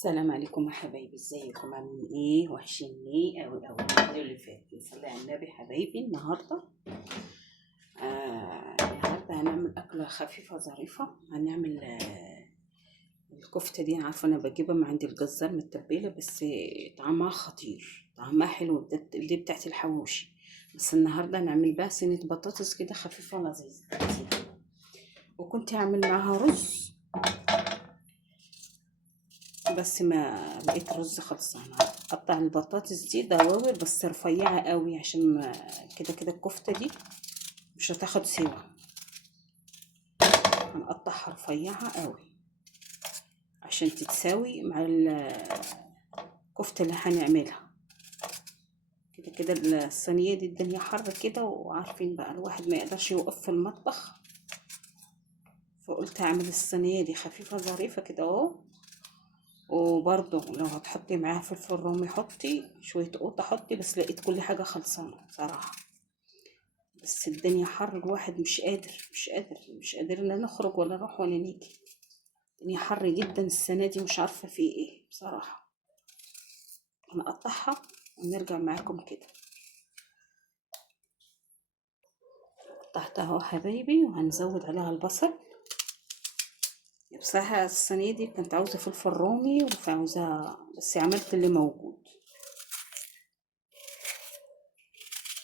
السلام عليكم يا حبايبي، ازيكم؟ عاملين ايه؟ وحشيني اوي اوي. الفيديو اللي فات نصلي على النبي حبايبي. النهارده هنعمل اكله خفيفه ظريفه. هنعمل الكفته دي. عارفه انا بجيبها من عند الجزار متبله، بس طعمها خطير، طعمها حلو. دي بتاعت الحواوشي. بس النهارده هنعمل بقى صينيه بطاطس كده خفيفه لذيذه. وكنت هعمل معاها رز، بس ما لقيت رز خلصانه. قطع البطاطس دي دواير بس رفيعه قوي، عشان كده كده الكفته دي مش هتاخد سوا. هنقطعها رفيعه قوي عشان تتساوي مع الكفته اللي هنعملها. كده كده الصينيه دي الدنيا حر كده، وعارفين بقى الواحد ما يقدرش يوقف في المطبخ، فقلت اعمل الصينيه دي خفيفه ظريفه كده اهو. وبرضه لو هتحطي معاها فلفل رومي حطي، شويه قوطه حطي، بس لقيت كل حاجه خلصانه بصراحه. بس الدنيا حر، الواحد مش قادر ان نخرج ولا نروح ولا نيجي. الدنيا حر جدا السنه دي، مش عارفه في ايه بصراحه. هنقطعها ونرجع معاكم كده. قطعتها اهو حبايبي، وهنزود عليها البصل. بصراحه الصينيه دي كنت عاوزه فلفل رومي وعاوزه، بس عملت اللي موجود.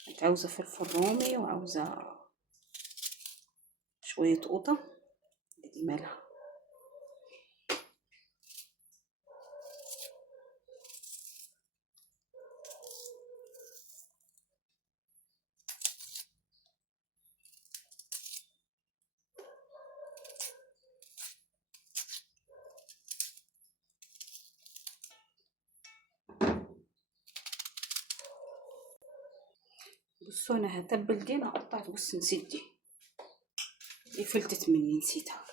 كنت عاوزه فلفل رومي وعاوزه شويه قوطه. دي مالها. بصوا انا هتبل دي. انا قطعت، بص نسيت دي فلتت مني، نسيتها.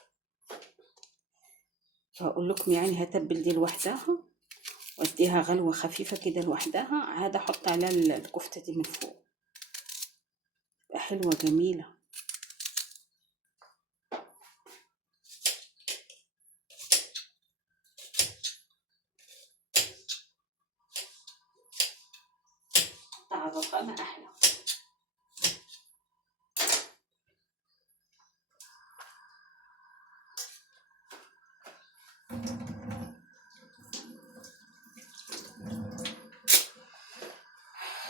فاقول لكم يعني هتبل دي لوحدها، واديها غلوه خفيفه كده لوحدها، عاد احط عليها الكفته دي من فوق. تبقى حلوه جميله. قطع الرخامه احلى.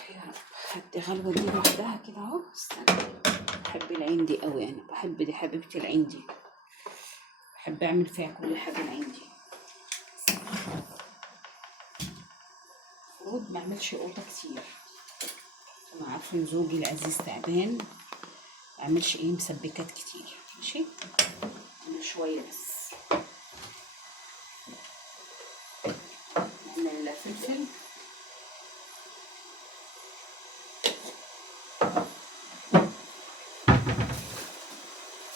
يا رب هدي غلوه دي لوحدها كده اهو. استنى، بحب العين دي قوي، انا بحب دي حبيبتي العين دي، بحب اعمل فيها كل حاجه العين دي. المفروض ما اعملش قوطه كتير، انا عارفه ان زوجي العزيز تعبان، ما اعملش ايه مسبكات كتير. ماشي، اعمل شويه بس. نعمل فلفل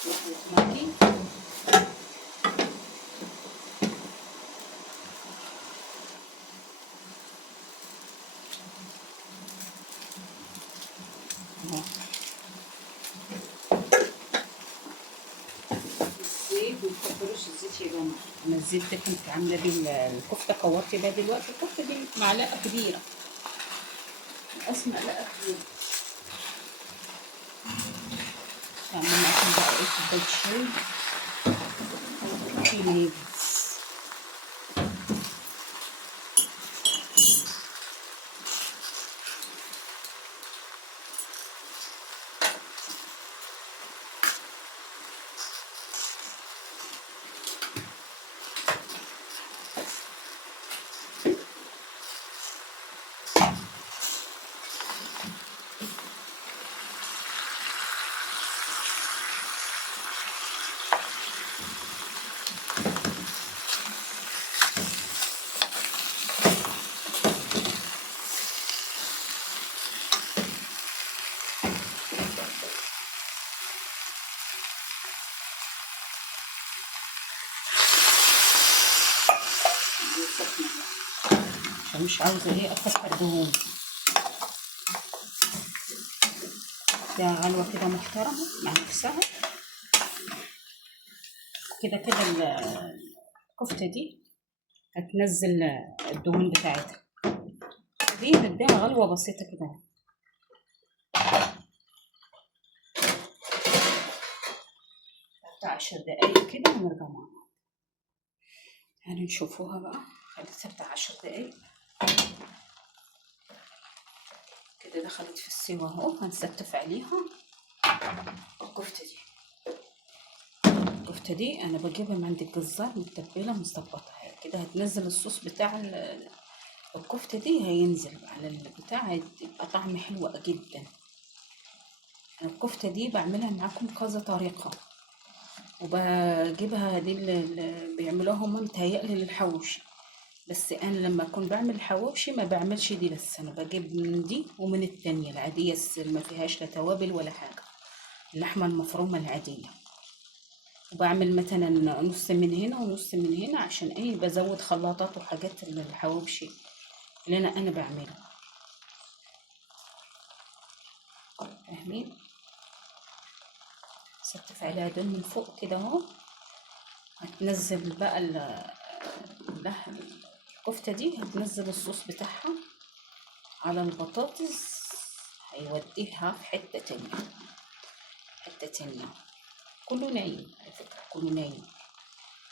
وطماطم. اهو الزيت، متكتروش الزيت يا جماعه. انا الزيت ده كنت عامله بيه الكفته، كورت بيها دلوقتي الكفته دي معلقه كبيره، نقص معلقه كبيره. هعمل معاكم بقى ايه؟ كوبايه شاي في نيفز. عشان مش عاوزه ايه اكتر دهون. فيها غلوه كده محترمه مع نفسها. كده كده الكفته دي هتنزل الدهون بتاعتها. دي نديها غلوة بسيطة كده بتاع 10 دقايق كده ونرجع مع بعض. هنشوفوها بقى. خليتها بتاع 10 دقايق كده، دخلت في السوا اهو. هنستف عليها الكفتة دي. الكفتة دي انا بجيبها من عند الجزار متبلة مظبطة كده. هتنزل الصوص بتاع الكفتة دي، هينزل على البتاع، يبقى طعم حلو جدا. الكفتة دي بعملها معاكم كذا طريقة، وبجيبها دي اللي بيعملوها هما متهيألي للحواوشي، بس انا لما اكون بعمل الحواوشي ما بعملش دي، بس انا بجيب من دي ومن التانية العادية ما فيهاش لا توابل ولا حاجة، اللحمة المفرومة العادية. وبعمل مثلا نص من هنا ونص من هنا، عشان ايه؟ بزود خلاطات وحاجات الحواوشي اللي انا بعملها، فاهمين؟ ستف عليها دول من فوق كده اهو. هتنزل بقى الكفتة دي، هتنزل الصوص بتاعها على البطاطس، هيوديها في حتة تانية، حتة تانية. كله نايم على فكرة، كله نايم.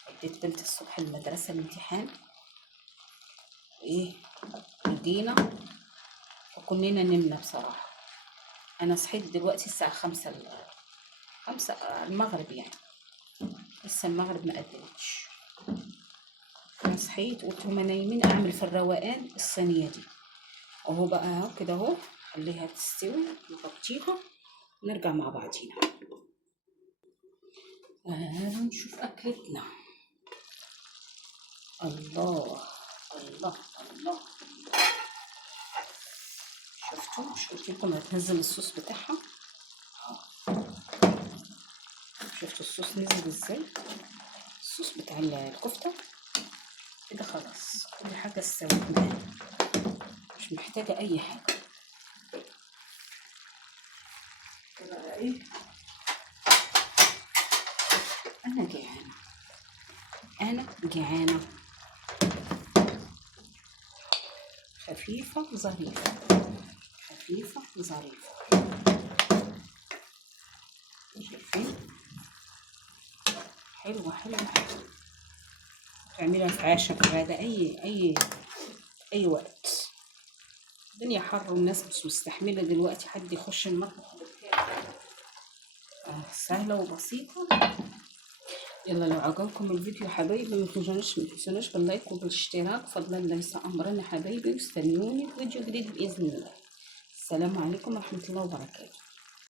اديت بنت الصبح المدرسة الامتحان، ايه، جينا وكلنا نمنا بصراحة. انا صحيت دلوقتي الساعة 5 المغرب يعني، لسه المغرب ما قدمتش. انا صحيت قلت هما نايمين، اعمل في الروقان الصينية دي اهو بقى اهو كده اهو. خليها تستوي نغطيها ونرجع مع بعضينا. نشوف اكلتنا. الله الله الله، شفتوا؟ مش قلت لكم هتنزل الصوص بتاعها؟ شفتوا الصوص نزل ازاي؟ الصوص بتاع الكفته كده خلاص، كل حاجه استوت معانا، مش محتاجه اي حاجه. كده ايه، انا جعانه، انا جعانه. خفيفه ظريفه، خفيفه ظريفه. شايفين؟ حلوه حلوه حلوه. تعملها في عشاء غدا، اي وقت. الدنيا حر والناس مش مستحمله دلوقتي حد يخش المطبخ. سهله وبسيطه. يلا لو عجبكم الفيديو حبايبي ما تنسوناش باللايك وبالاشتراك، فضلا ليس امرنا حبايبي، واستنوني في فيديو جديد باذن الله. السلام عليكم ورحمه الله وبركاته.